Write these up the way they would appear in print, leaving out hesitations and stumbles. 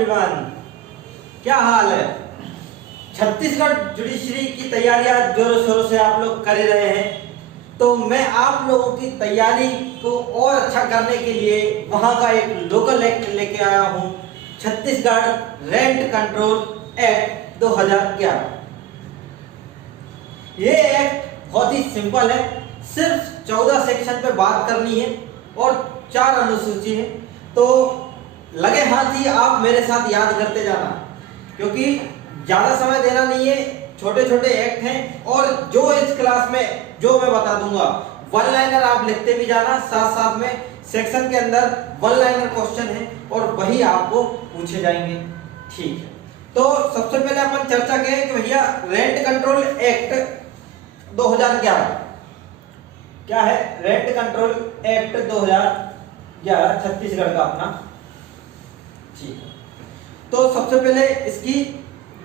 Everyone, क्या हाल है। Chhattisgarh judiciary की तैयारियां जोरों शोरों से आप लोग कर रहे हैं, तो मैं आप लोगों की तैयारी को और अच्छा करने के लिए वहां का एक लोकल एक्ट लेके आया हूं, छत्तीसगढ़ रेंट कंट्रोल एक्ट 2011। ये एक्ट बहुत ही सिंपल है, सिर्फ 14 सेक्शन पे बात करनी है और 4 अनुसूची है। तो लगे हाथ ही आप मेरे साथ याद करते जाना, क्योंकि ज्यादा समय देना नहीं है, छोटे छोटे एक्ट हैं और जो इस क्लास में जो मैं बता दूंगा वन लाइनर आप लिखते भी जाना, साथ साथ में सेक्शन के अंदर वन लाइनर क्वेश्चन है और वही आपको पूछे जाएंगे। ठीक है, तो सबसे पहले अपन चर्चा करें कि भैया रेंट कंट्रोल एक्ट 2011 क्या है। रेंट कंट्रोल एक्ट 2011 छत्तीसगढ़ का अपना। ठीक है, तो सबसे पहले इसकी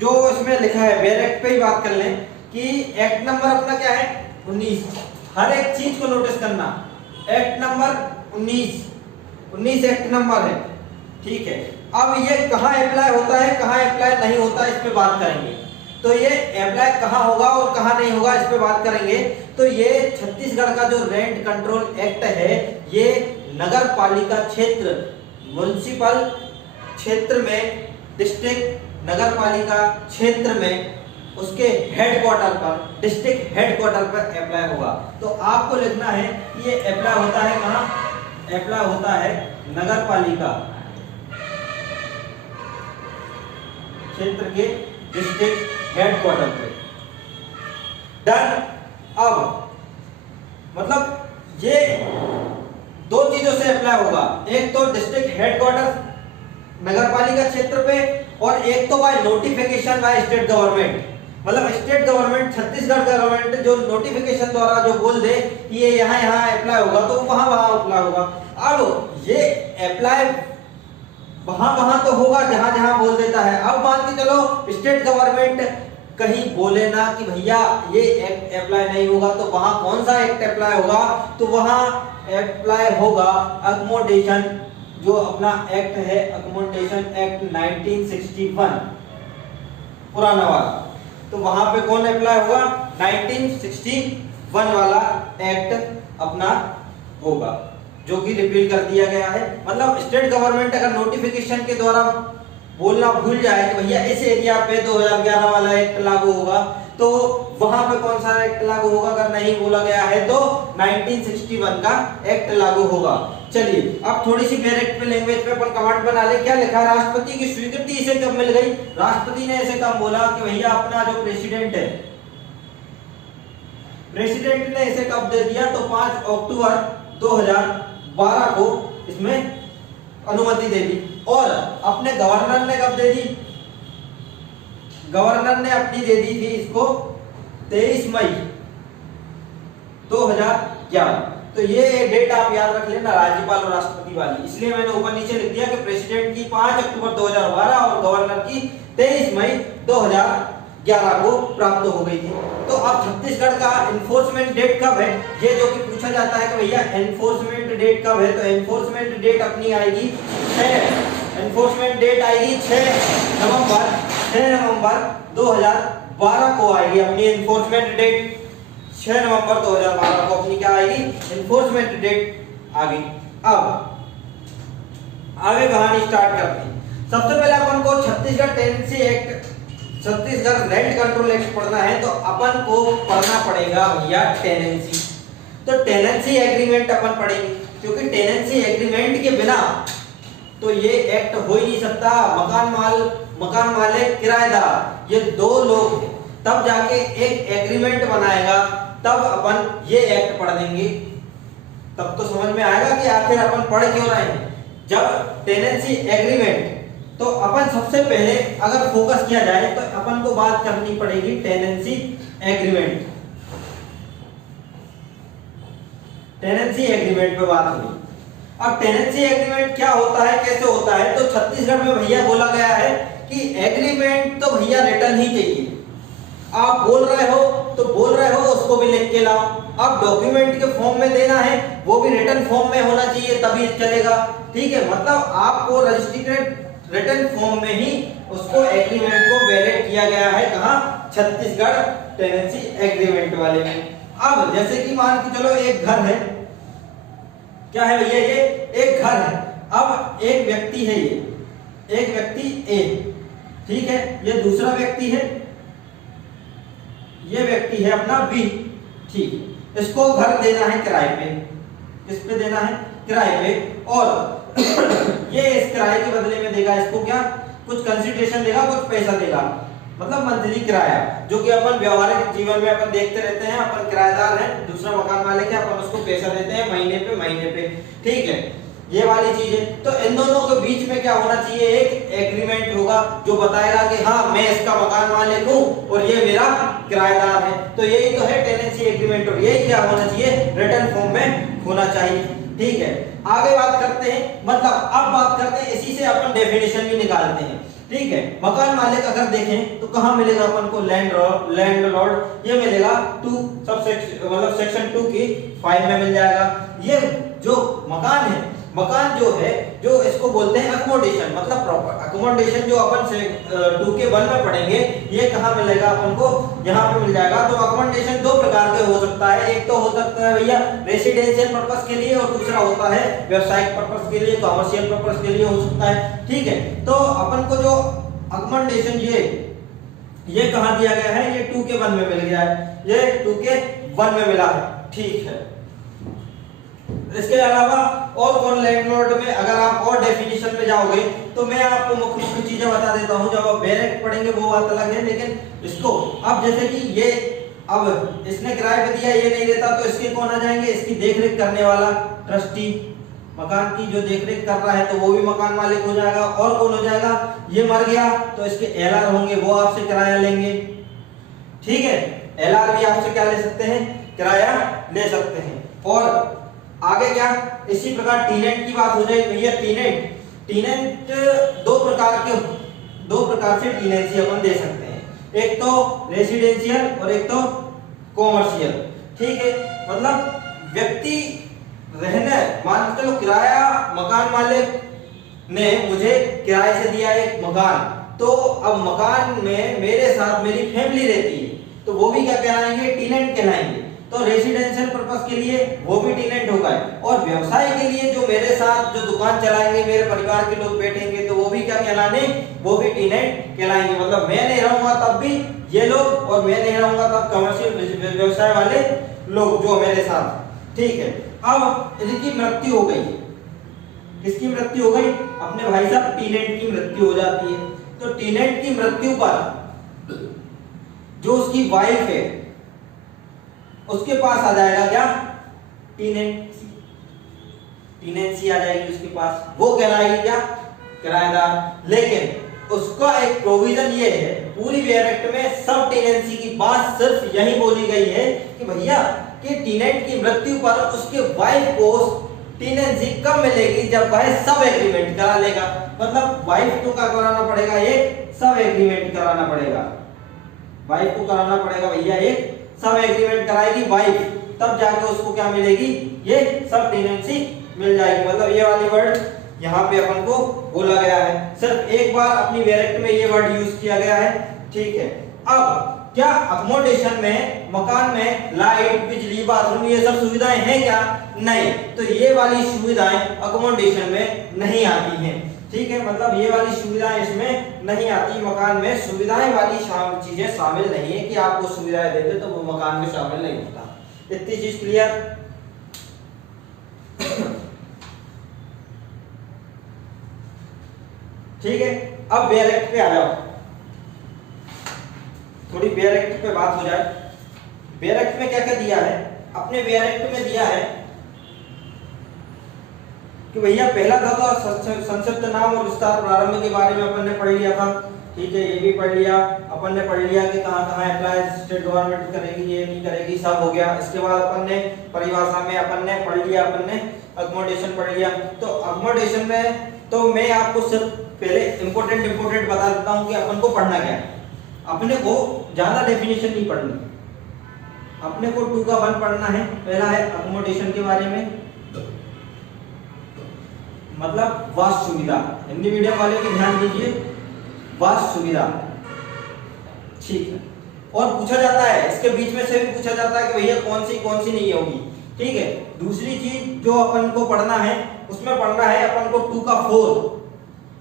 जो इसमें लिखा है वेयर एक्ट पे ही बात कर लें कि एक्ट नंबर अपना क्या है 19। हर एक चीज को नोटिस करना, एक्ट नंबर 19 एक्ट नंबर है। ठीक है, अब ये कहाँ अप्लाई होता है कहाँ अप्लाई नहीं होता है इस पे बात करेंगे। तो ये अप्लाई कहाँ होगा और कहाँ नहीं होगा इस पे बात करेंगे। तो ये छत्तीसगढ़ का जो रेंट कंट्रोल एक्ट है, ये नगर पालिका क्षेत्र म्युनिसिपल क्षेत्र में, डिस्ट्रिक्ट नगर पालिका क्षेत्र में उसके हेडक्वार्टर पर, डिस्ट्रिक्ट हेडक्वार्टर पर अप्लाई होगा। तो आपको लिखना है कि ये अप्लाई होता है कहाँ, अप्लाई होता है नगर पालिका क्षेत्र के डिस्ट्रिक्ट हेडक्वार्टर पे। डन। अब मतलब ये 2 चीजों से अप्लाई होगा, एक तो डिस्ट्रिक्ट हेडक्वार्टर नगर पालिका क्षेत्र पे और एक तो by notification by state government. मतलब स्टेट गवर्नमेंट, छत्तीसगढ़ गवर्नमेंट जो नोटिफिकेशन द्वारा जो बोल दे कि ये यहाँ अप्लाई होगा तो वहां अप्लाई होगा। अब ये अप्लाई वहां तो होगा जहां जहां बोल देता है। अब मान के चलो स्टेट गवर्नमेंट कहीं बोले ना कि भैया ये एक्ट अप्लाई नहीं होगा, तो वहां कौन सा एक्ट अप्लाई होगा, तो वहां अप्लाई होगा अकोमोडेशन, जो अपना एक्ट है अकोमोडेशन एक्ट 1961 पुराना वाला। तो वहां पे कौन अप्लाई होगा 1961 वाला एक्ट अपना होगा, जो कि रिपील कर दिया गया है। मतलब स्टेट गवर्नमेंट अगर नोटिफिकेशन के द्वारा बोलना भूल जाए कि भैया इस एरिया पे 2011 वाला एक्ट लागू होगा, तो वहां पे कौन सा एक्ट लागू होगा, अगर नहीं बोला गया है तो 1961 का एक्ट लागू होगा। चलिए अब थोड़ी सी डायरेक्ट पे लैंग्वेज पे अपन कमांड बना ले। क्या लिखा है, राष्ट्रपति की स्वीकृति इसे कब मिल गई। राष्ट्रपति ने इसे कब बोला कि भैया अपना जो प्रेसिडेंट है, प्रेसिडेंट ने इसे कब दे दिया, तो 5 अक्टूबर 2012 को इसमें अनुमति दे दी। और अपने गवर्नर ने कब दे दी, गवर्नर ने अपनी दे दी थी इसको 23 मई 2011। तो ये डेट आप याद रख लेना, राज्यपाल और राष्ट्रपति वाली, इसलिए मैंने ऊपर नीचे लिख दिया कि प्रेसिडेंट की 5 अक्टूबर 2012 और गवर्नर की 23 मई 2011 को प्राप्त हो गई थी। तो अब छत्तीसगढ़ का एनफोर्समेंट डेट कब है, ये जो कि पूछा जाता है कि भैया एनफोर्समेंट डेट कब है, तो एनफोर्समेंट डेट अपनी आएगी 6 नवंबर 2012 को आएगी अपनी एनफोर्समेंट डेट। 6 नवंबर 2012 को अपनी क्या आएगी, एनफोर्समेंट डेट आ गई। अब आगे कहानी स्टार्ट करते हैं। सबसे पहले अपन को Chhattisgarh tenancy act, Chhattisgarh rent control act पढ़ना है, तो अपन को पढ़ना पड़ेगा भैया टेनेंसी। तो टेनेंसी एग्रीमेंट अपन पढ़ेंगे, क्योंकि टेनेंसी एग्रीमेंट के बिना तो ये एक्ट हो ही नहीं सकता। मकान मालिक, किराएदार, ये 2 लोग हैं, तब जाके एक एग्रीमेंट बनाएगा, तब अपन ये एक्ट पढ़ देंगे, तब तो समझ में आएगा कि आखिर अपन पढ़ क्यों रहे हैं। जब टेनेंसी एग्रीमेंट, तो अपन सबसे पहले अगर फोकस किया जाए तो अपन को बात करनी पड़ेगी टेनेंसी एग्रीमेंट। टेनेंसी एग्रीमेंट पे बात हुई। अब टेनेंसी एग्रीमेंट क्या होता है, कैसे होता है, तो छत्तीसगढ़ में भैया बोला गया है कि एग्रीमेंट तो भैया रिटर्न ही चाहिए। आप बोल रहे हो उसको भी लिख के लाओ। अब डॉक्यूमेंट के फॉर्म में देना है, वो भी रिटर्न फॉर्म में होना चाहिए, तभी चलेगा। ठीक है, मतलब आपको रजिस्ट्रेटेड रिटन फॉर्म में ही उसको एग्रीमेंट को वैलिड किया गया है। कहाँ? छत्तीसगढ़ टेनेंसी एग्रीमेंट वाले में। अब जैसे कि मान के चलो एक घर है, क्या है भैया? ये एक घर है। अब एक व्यक्ति है, ये एक व्यक्ति ए, ठीक है, ये दूसरा व्यक्ति है, ये व्यक्ति है अपना बी, ठीक। इसको घर देना है किराए पे। किस पे देना है? किराए पे। और ये इस किराए के बदले में देगा इसको क्या? कुछ कंसिडरेशन देगा, कुछ पैसा देगा, मतलब मंथली किराया, जो कि अपन व्यवहारिक जीवन में अपन देखते रहते हैं। अपन किराएदार हैं, दूसरा मकान मालिक है, अपन उसको पैसा देते हैं महीने पे, ठीक है, ये वाली चीज है। तो इन दोनों के बीच में क्या होना चाहिए? एक एग्रीमेंट होगा जो बताएगा कि हाँ मैं इसका मकान मालिक हूँ और ये मेरा किराएदार है। तो यही तो है टेनेंसी एग्रीमेंट, और यही क्या होना चाहिए? रिटन फॉर्म में होना चाहिए, ठीक है। आगे बात करते हैं, मतलब अब बात करते हैं, इसी से अपन डेफिनेशन भी निकालते हैं, ठीक है। मकान मालिक अगर देखें तो कहां मिलेगा अपन को? लैंडलॉर्ड ये मिलेगा 2 सबसेक्शन, मतलब सेक्शन 2 की 5 में मिल जाएगा। ये जो मकान है, मकान जो है, जो इसको बोलते हैं अकोमोडेशन, मतलब प्रॉपर अकोमोडेशन, जो अपन से 2 के 1 में पढ़ेंगे, ये कहां मिलेगा अपन को? यहाँ पे मिल जाएगा। तो अकोमोडेशन 2 प्रकार के हो सकता है। एक तो हो सकता है भैया रेसिडेंशियल पर्पस के लिए, और दूसरा होता है व्यावसायिक पर्पस के लिए, कॉमर्शियल पर्पस के लिए हो सकता है, ठीक है। तो अपन को जो अकोमोडेशन ये कहां दिया गया है? ये 2 के 1 में मिल गया है, ये 2 के 1 में मिला है, ठीक है। इसके अलावा और कौन लैंडलॉर्ड में अगर आप और डेफिनेशन में जाओगे तो मैं आपको मुख्य चीजें बता देता हूं। जब आप डायरेक्ट पढ़ेंगे वो बात अलग है, लेकिन इसको अब जैसे कि ये अब इसने किराए पे दिया, ये नहीं देता, तो इसके कौन आ जाएंगे? इसकी देखरेख करने वाला ट्रस्टी, मकान की जो देखरेख कर रहा है, तो वो भी मकान मालिक हो जाएगा। और कौन हो जाएगा? ये मर गया तो इसके एलआर होंगे, वो आपसे किराया लेंगे, ठीक है। एलआर भी आपसे क्या ले सकते हैं? किराया ले सकते हैं। और आगे क्या? इसी प्रकार टीनेंट की बात हो जाएगी भैया। टीनेंट दो प्रकार से टीनेंसी अपन दे सकते हैं, एक तो रेसिडेंशियल और एक तो कॉमर्शियल, ठीक है। मतलब व्यक्ति रहने, मान के चलो किराया, मकान मालिक ने मुझे किराए से दिया एक मकान, तो अब मकान में मेरे साथ मेरी फैमिली रहती है, तो वो भी क्या कहलाएंगे? टीनेंट कहलाएंगे। तो रेसिडेंशियल पर्पस के लिए वो भी टीनेंट होगा, और व्यवसाय के लिए जो मेरे साथ जो दुकान चलाएंगे, मेरे परिवार के लोग बैठेंगे, तो वो भी क्या कहलाने? वो भी टीनेंट कहलाएंगे। मतलब मैं नहीं रहूंगा तब भी ये लोग, और मैं नहीं रहूंगा तब कमर्शियल व्यवसाय वाले लोग जो मेरे साथ, ठीक है। अब इनकी मृत्यु हो गई, किसकी मृत्यु हो गई? अपने भाई साहब टीनेंट की मृत्यु हो जाती है। तो टीनेंट की मृत्यु पर जो उसकी वाइफ है उसके पास आ जाएगा क्या? टीनेंसी आ जाएगी उसके पास, वो कहलाएगी क्या? किराएदार। लेकिन उसका एक प्रोविजन ये है, पूरी वेयर एक्ट में सब टीनेंसी की बात सिर्फ यही बोली गई है कि भैया कि टीनेंट की मृत्यु पर उसके वाइफ को टीनेंसी कब मिलेगी? जब वह सब एग्रीमेंट करा लेगा। मतलब वाइफ को क्या कराना पड़ेगा? एक सब एग्रीमेंट कराना पड़ेगा, वाइफ को कराना पड़ेगा भैया, एक सब एग्रीमेंट कराएगी वाइफ, तब जाके उसको क्या मिलेगी? ये सब टेनेंसी मिल जाएगी। मतलब ये वाली वर्ड यहाँ पे अपन को बोला गया है, सिर्फ एक बार अपनी वेरेक्ट में ये वर्ड यूज किया गया है, ठीक है। अब क्या अकोमोडेशन में, मकान में लाइट, बिजली, बाथरूम ये सब सुविधाएं हैं क्या? नहीं। तो ये वाली सुविधाएं अकोमोडेशन में नहीं आती हैं, ठीक है। मतलब ये वाली सुविधाएं इसमें नहीं आती, मकान में सुविधाएं वाली चीजें शामिल नहीं है कि आप वो सुविधाएं देते तो वो मकान में शामिल नहीं होता। इतनी चीज क्लियर? ठीक है। अब बेयर एक्ट पे आ जाओ, थोड़ी बेयर एक्ट पे बात हो जाए। बेयर एक्ट में क्या क्या दिया है? अपने बेयर एक्ट में दिया है कि भैया पहला था तो संक्षिप्त नाम और विस्तार प्रारंभ के बारे में अपन ने पढ़ लिया था, ठीक है, ये भी पढ़ लिया। अपन ने पढ़ लिया कि कहाँ कहाँ अप्लाई स्टेट गवर्नमेंट करेगी, ये नहीं करेगी, सब हो गया। इसके बाद अपन ने परिभाषा में अपन ने पढ़ लिया, अपन ने अकोमोडेशन पढ़ लिया। तो अकोमोडेशन में तो मैं आपको सिर्फ पहले इंपोर्टेंट बता देता हूँ कि अपन को पढ़ना क्या है। अपने को ज्यादा डेफिनेशन नहीं पढ़नी, अपने को 2 का 1 पढ़ना है। पहला है अकोमोडेशन के बारे में, मतलब वास सुविधा, हिंदी मीडियम वाले भी ध्यान दीजिए, वास सुविधा, ठीक है। और पूछा जाता है इसके बीच में से भी पूछा जाता है कि भैया कौन सी नहीं होगी, ठीक है। दूसरी चीज जो अपन को पढ़ना है उसमें पढ़ना है अपन को 2 का 4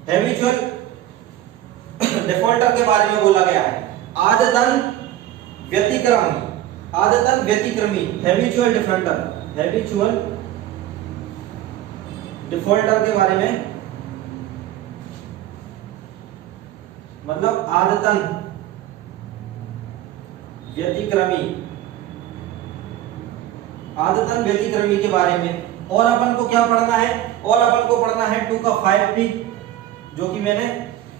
हैबिचुअल डिफॉल्टर के बारे में बोला गया है। आदतन व्यतिक्रमी हैबिचुअल डिफॉल्टर के बारे में, मतलब आदतन व्यतिक्रमी के बारे में। और अपन को क्या पढ़ना है, और अपन को पढ़ना है 2 का 5 भी, जो कि मैंने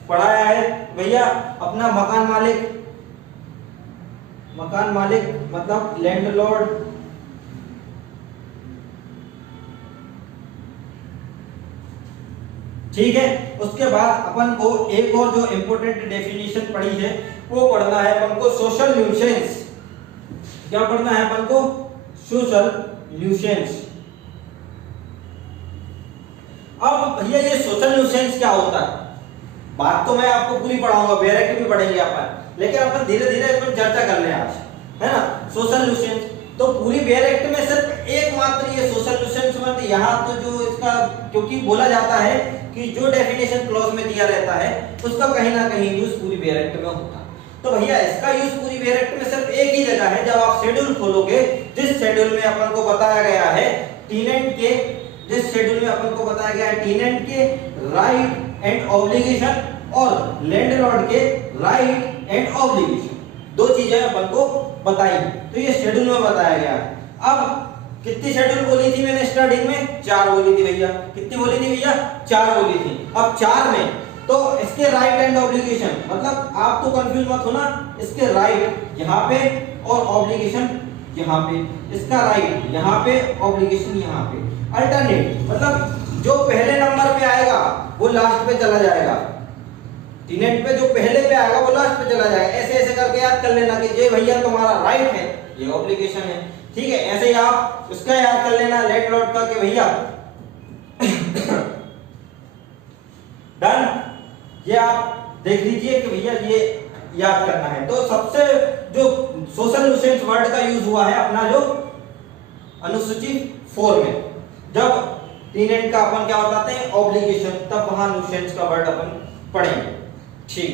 पढ़ाया है भैया। अपना मकान मालिक मतलब लैंडलॉर्ड, ठीक है। उसके बाद अपन को एक और जो इंपॉर्टेंट डेफिनेशन पढ़ी है वो पढ़ना है अपन को सोशल न्यूसेंस। क्या पढ़ना है अपन को? Social nuisance. अब भैया ये सोशल न्यूसेंस क्या होता है, बात तो मैं आपको पूरी पढ़ाऊंगा, बेरेक्ट भी पढ़ेंगे अपन, लेकिन अपन धीरे धीरे अपन चर्चा कर लें आज, है ना। सोशल न्यूसेंस तो पूरी बेरेक्ट में सिर्फ एकमात्र ये सोशल न्यूसेंस मत यहाँ तो जो इसका, क्योंकि बोला जाता है कि जो डेफिनेशन क्लॉज में दिया रहता है उसका कहीं ना कहीं यूज पूरी बेरेक्ट में होता है। तो भैया इसका यूज पूरी बेरेक्ट में सिर्फ एक ही जगह है, जब आप शेड्यूल खोलोगे, जिस शेड्यूल में अपन को बताया गया है टीनेंट के, जिस शेड्यूल में अपन को बताया गया है टीनेंट के राइट एंड ऑब्लिगेशन और लैंडलॉर्ड के राइट एंड ऑब्लिगेशन, दो चीजें अपन को बताई, तो ये शेड्यूल में बताया गया है। अब कितनी शेड्यूल बोली थी मैंने स्टार्टिंग में? 4 बोली थी भैया। कितनी बोली थी भैया? 4 बोली थी। अब 4 में तो इसके राइट एंड ऑब्लिगेशन, मतलब आप तो कंफ्यूज मत होना, इसके राइट यहाँ पे और ऑब्लिगेशन यहाँ पे, इसका राइट यहाँ पे, ऑब्लिगेशन यहाँ पे, अल्टरनेट, मतलब जो पहले नंबर पे आएगा वो लास्ट पे चला जाएगा, टीनेट पे जो पहले पे आएगा वो लास्ट पे चला जाएगा। ऐसे ऐसे करके याद कर लेना कि ये भैया तुम्हारा राइट है, ये ऑब्लिगेशन है, ठीक है। ऐसे ही आप उसका याद कर लेना लैंडलॉर्ड का कि भैया डन। ये आप देख लीजिए कि भैया ये याद करना है। तो सबसे जो सोशल न्यूसेंस वर्ड का यूज हुआ है अपना जो अनुसूची 4 में, जब टीनेट का अपन क्या बताते हैं ऑब्लिगेशन, तब वहां न्यूसेंस का वर्ड अपन पढ़ेंगे, ठीक।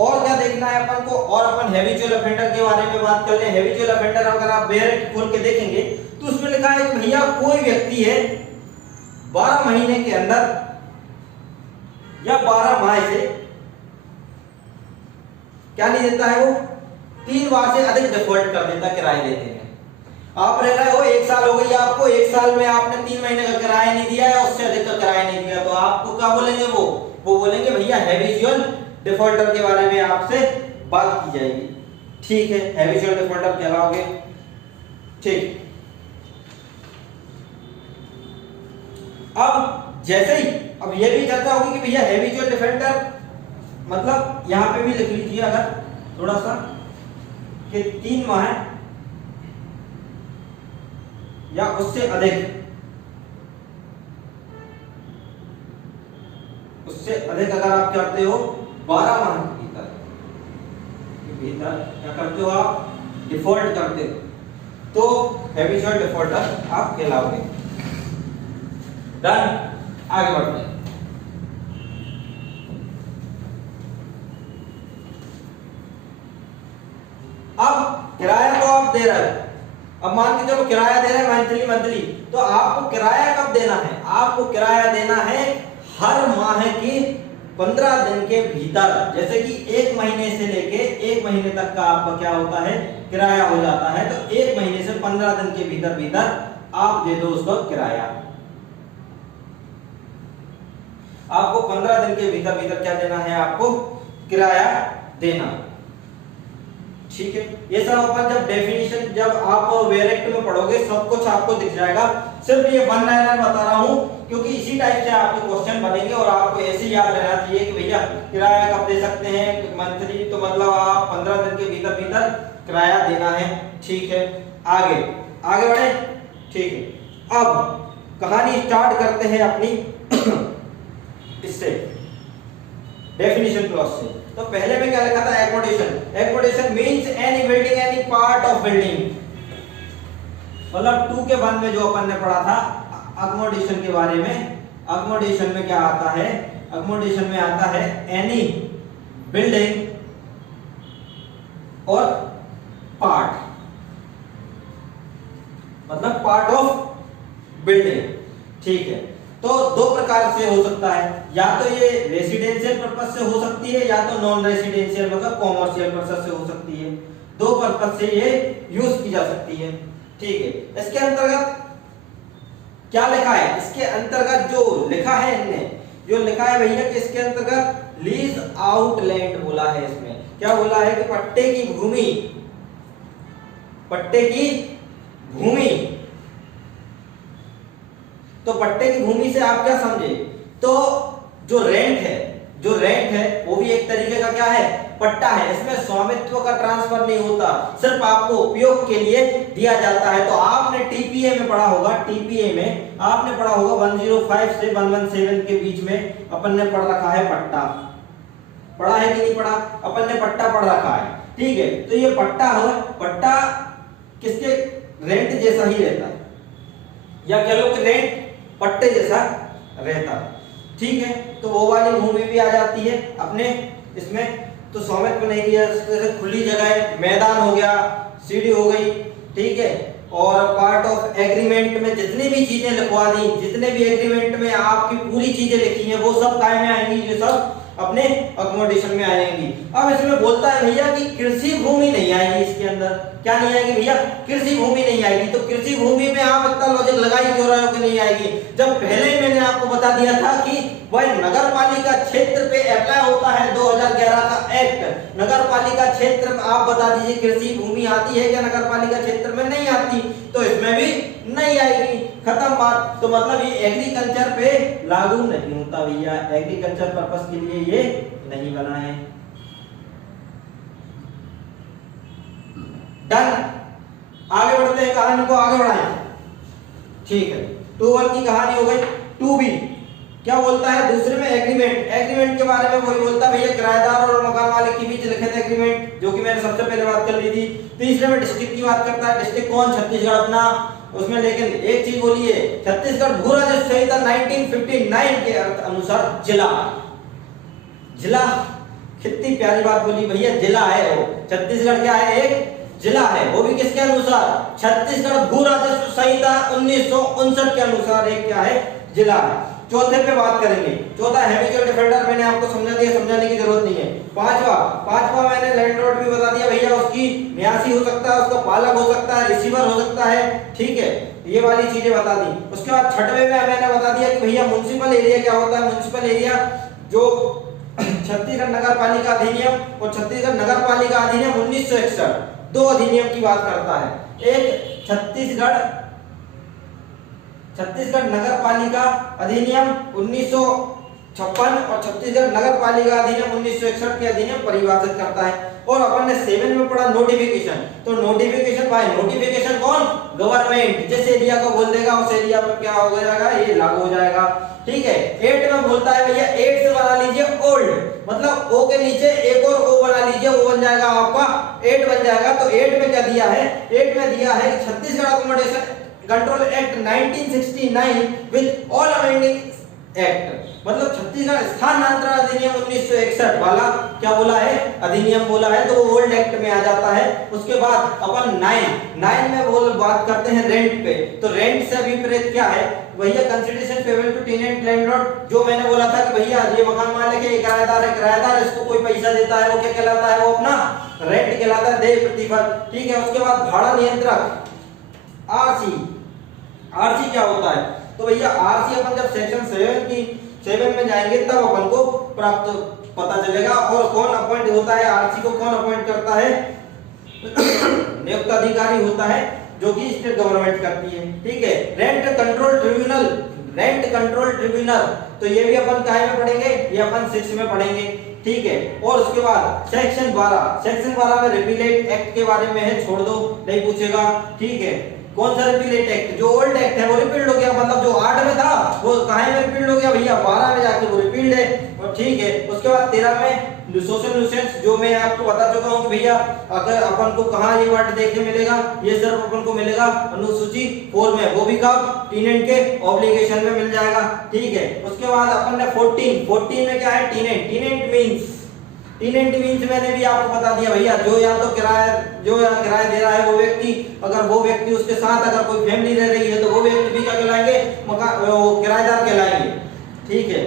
और क्या देखना है अपन को? और अपन हैबिचुअल ऑफेंडर के बारे में बात कर ले। हैबिचुअल ऑफेंडर अगर आप बेरेक्ट खोल के देखेंगे तो उसमें लिखा है कि भैया कोई व्यक्ति है 12 महीने के अंदर या 12 माह से क्या नहीं देता है, वो 3 बार से अधिक डिफॉल्ट कर देता, किराए देते हैं। आप रह रहे हो 1 साल हो गई आपको, 1 साल में आपने 3 महीने का किराया नहीं दिया है, उससे अधिक का किराया नहीं दिया, तो आपको क्या बोलेंगे? वो बोलेंगे भैया हैबिचुअल डिफॉल्टर के बारे में आपसे बात की जाएगी, ठीक है। हैबिचुअल डिफॉल्टर कहलाओगे, ठीक। अब जैसे ही अब ये भी चर्चा होगी कि भैया हैबिचुअल डिफॉल्टर मतलब यहां पे भी लिख लीजिए अगर थोड़ा सा कि 3 माह या उससे अधिक, अगर आप करते हो 12 माह के भीतर क्या करते हो आप? डिफॉल्ट करते हो, तो हैबिचुअल डिफॉल्टर आप कहलाओगे। डन, आगे बढ़ते हैं। अब किराया तो आप दे रहे हो, अब मान के चलो किराया दे रहे हैं मंथली, तो आपको किराया कब देना है? आपको किराया देना है हर माह की 15 दिन के भीतर। जैसे कि 1 महीने से लेके 1 महीने तक का आपका क्या होता है? किराया हो जाता है, तो 1 महीने से 15 दिन के भीतर आप दे दो उसका किराया। आपको 15 दिन के भीतर क्या देना है? आपको किराया देना, ठीक है। ये सब अपन जब डेफिनेशन जब आप वेरेक्ट में पढ़ोगे सब कुछ आपको दिख जाएगा। सिर्फ ये 1 लाइनर बता रहा हूं क्योंकि इसी टाइप से आपके क्वेश्चन बनेंगे और आपको ऐसे याद रहना चाहिए कि भैया किराया कब दे सकते हैं मंथली, तो मतलब आप 15 दिन के भीतर किराया देना है, ठीक है। आगे बढ़े, ठीक है। अब कहानी स्टार्ट करते हैं अपनी इससे डेफिनेशन क्लॉज से। तो पहले में क्या लिखा था, accommodation. Accommodation means any building, any part of building. मतलब 2 के 1 में जो अपन ने पढ़ा था अकोमोडेशन के बारे में, अकोमोडेशन में क्या आता है, अकोमोडेशन में आता है एनी बिल्डिंग और पार्ट, मतलब पार्ट ऑफ बिल्डिंग। ठीक है, तो 2 प्रकार से हो सकता है, या तो ये रेसिडेंशियल पर्पस से हो सकती है, या तो नॉन रेसिडेंशियल मतलब कॉमर्शियल पर्पस से हो सकती है। 2 पर्पस से ये यूज की जा सकती है। ठीक है, इसके अंतर्गत क्या लिखा है, इसके अंतर्गत जो लिखा है इनने, जो लिखा है भैया कि इसके अंतर्गत लीज आउट लैंड बोला है। इसमें क्या बोला है कि पट्टे की भूमि, पट्टे की भूमि। तो पट्टे की भूमि से आप क्या समझे, तो जो रेंट है, जो रेंट है वो भी एक तरीके का क्या है, पट्टा है। इसमें स्वामित्व का ट्रांसफर नहीं होता, सिर्फ आपको उपयोग के लिए दिया जाता है। तो आपने टीपीए में पढ़ा होगा, टीपीए में आपने पढ़ा होगा 105 से 117 के बीच में अपन ने पढ़ रखा है पट्टा। पढ़ा है कि नहीं पढ़ा, अपन ने पट्टा पढ़ रखा है। ठीक है, तो ये पट्टा है, पट्टा किसके, रेंट जैसा ही रहता है, या कह लो कि रेंट पट्टे जैसा रहता है। ठीक है, तो वो वाली भूमि भी आ जाती है अपने इसमें। तो स्वामित्व नहीं दिया, जैसे खुली जगह है, मैदान हो गया, सीढ़ी हो गई। ठीक है, और पार्ट ऑफ एग्रीमेंट में जितनी भी चीजें लिखवा दी, जितने भी एग्रीमेंट में आपकी पूरी चीजें लिखी हैं वो सब काय में आएंगी, ये सब अपने अकोमोडेशन में आ जाएंगी। अब इसमें बोलता है भैया कि कृषि भूमि नहीं आएगी, इसके अंदर क्या नहीं आएगी भैया, कृषि भूमि नहीं आएगी। तो कृषि भूमि में आप इतना लॉजिक लगा ही क्यों रहे हो कि नहीं आएगी, जब पहले ही मैंने आपको बता दिया था कि वह नगर पालिका क्षेत्र पे अप्लाई होता है 2011 का एक्ट। नगर पालिका क्षेत्र में आप बता दीजिए कृषि भूमि आती है या नगर पालिका क्षेत्र में नहीं आती, तो इसमें भी नहीं आएगी, खत्म बात। तो मतलब ये एग्रीकल्चर पे लागू नहीं होता भैया, एग्रीकल्चर पर्पस के लिए ये नहीं बना है। डन, आगे बढ़ते हैं, कहानी को आगे बढ़ाएं। ठीक है, 2 की कहानी हो गई। 2B क्या बोलता है, दूसरे में एग्रीमेंट। एग्रीमेंट के बारे में वही बोलता है भैया, किराएदार और मकान मालिक के बीच लिखित एग्रीमेंट, जो कि मैंने सबसे पहले बात कर ली थी। तीसरे में डिस्ट्रिक्ट की बात करता है, डिस्ट्रिक्ट कौन, छत्तीसगढ़ अपना। उसमें लेकिन एक चीज बोली है, छत्तीसगढ़ भू राजस्व संहिता 1959 के अर्थ अनुसार जिला। जिला कितनी प्यारी बात बोली भैया, जिला है वो, छत्तीसगढ़ क्या है, एक जिला है, वो भी किसके अनुसार, छत्तीसगढ़ भू राजस्व संहिता 1959 के अनुसार एक क्या है, जिला है। चौथे पे बात करेंगे, चौथा हैबिचुअल डिफेंडर, मैंने आपको समझा दिया, समझाने की जरूरत नहीं है। पांचवा मैंने लैंडलॉर्ड भी बता दिया भैया, उसकी न्यासी हो सकता है, उसका पालक हो सकता है, रिसीवर हो सकता है। ठीक है, ये वाली चीजें बता दी। उसके बाद 6वें में मैंने बता दिया कि भैया म्युनिसिपल एरिया क्या होता है। म्युनिसिपल एरिया जो छत्तीसगढ़ नगर पालिका अधिनियम और छत्तीसगढ़ नगर पालिका अधिनियम 1961, 2 अधिनियम की बात करता है। एक छत्तीसगढ़ नगर पालिका अधिनियम 1956 और छत्तीसगढ़ नगर पालिका अधिनियम 1961 के अधिनियम परिभाषित करता है। और अपन ने 7 में पढ़ा नोटिफिकेशन। तो नोटिफिकेशन बाय नोटिफिकेशन कौन, गवर्नमेंट जिस एरिया को बोल देगा उस एरिया पर क्या हो जाएगा, ये लागू हो जाएगा। ठीक है, 8 में बोलता है भैया 8 से बना लीजिए ओल्ड, मतलब ओ के नीचे एक और ओ बना लीजिए, वो बन जाएगा आपका 8 बन जाएगा। तो 8 में क्या दिया है, 8 में दिया है Chhattisgarh accommodation control act 1969 with all amending act, मतलब छत्तीसगढ़ स्थानांतरण अधिनियम 1961 वाला क्या बोला है, अधिनियम बोला है, तो वो ओल्ड एक्ट में आ जाता है। उसके बाद अपन 9 में बात करते हैं रेंट पे। तो रेंट से विपरीत क्या है भैया, consideration payable to tenant landlord. जो मैंने बोला था कि भैया ये मकान मालिक है, किराएदार है, किराएदार इसको कोई पैसा देता है, वो क्या कहलाता है, वो अपना रेंट कहलाता है, देय प्रतिफल। ठीक है, उसके बाद भाड़ा नियंत्रक आरसी क्या होता है, तो भैया आरसी अपन जब सेक्शन 7 में जाएंगे तब अपन को प्राप्त पता चलेगा। और कौन अपॉइंट होता है, आरसी को कौन अपॉइंट करता है, नियुक्त अधिकारी होता है, जो कि स्टेट गवर्नमेंट करती है। ठीक है, रेंट कंट्रोल ट्रिब्यूनल, तो ये भी अपन काय में पढ़ेंगे, ये अपन 6 में पढ़ेंगे। ठीक है, और उसके बाद सेक्शन 12 में रिपीलेट एक्ट के बारे में है, छोड़ दो, नहीं पूछेगा। ठीक है, कौन सा रिपीलेट एक्ट? जो ओल्ड एक्ट है वो रिपील्ड हो गया, मतलब जो 8 में था वो कहाँ में रिपील्ड हो गया भैया? 12 में जाके वो रिपील्ड है। और ठीक है, उसके बाद 13 में सोशल न्यूसेंस, जो मैं आपको बता चुका हूँ कि भैया अगर अपन को कहाँ ये वर्ड देखने मिलेगा, ये सिर्फ अपन को मिलेगा अनुसूची 4 में, वो भी कब? टीनेंट के ऑब्लिगेशन में मिल जाएगा। ठीक है, उसके बाद अपन ने 14 में क्या है? टीनेंट मींस मैंने भी आपको बता दिया भैया, जो या किराया दे रहा है वो व्यक्ति, अगर वो व्यक्ति उसके साथ अगर कोई फैमिली रह रही है तो वो व्यक्ति भी क्या कहलाएंगे? किराएदार कहलाएंगे। ठीक है,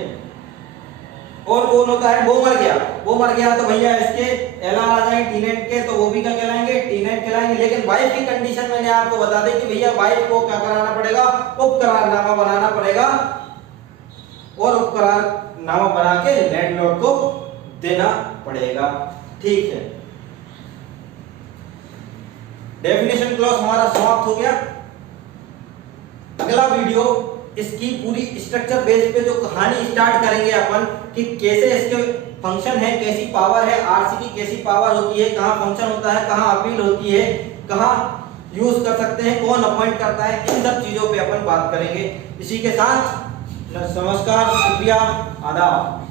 और कौन होता है? वो मर गया तो भैया इसके एलान आ जाएंगे टीनेंट के, तो वो भी क्या कहलाएंगे? टीनेंट कहलाएंगे। लेकिन वाइफ की कंडीशन मैंने आपको बता दी कि भैया वाइफ को क्या कराना पड़ेगा? उपकरारनामा बनाना पड़ेगा, और उपकरारनामा बना के लैंडलॉर्ड को देना पड़ेगा। ठीक है, डेफिनेशन क्लॉज हमारा समाप्त हो गया। अगला वीडियो इसकी पूरी स्ट्रक्चर बेस पे जो कहानी स्टार्ट करेंगे अपन कि कैसे इसके फंक्शन है, कैसी पावर है, आरसी की कैसी पावर होती है, कहां फंक्शन होता है, कहां अपील होती है, कहां यूज कर सकते हैं, कौन अपॉइंट करता है, इन सब चीजों पे अपन बात करेंगे। इसी के साथ नमस्कार, शुक्रिया, आदाब।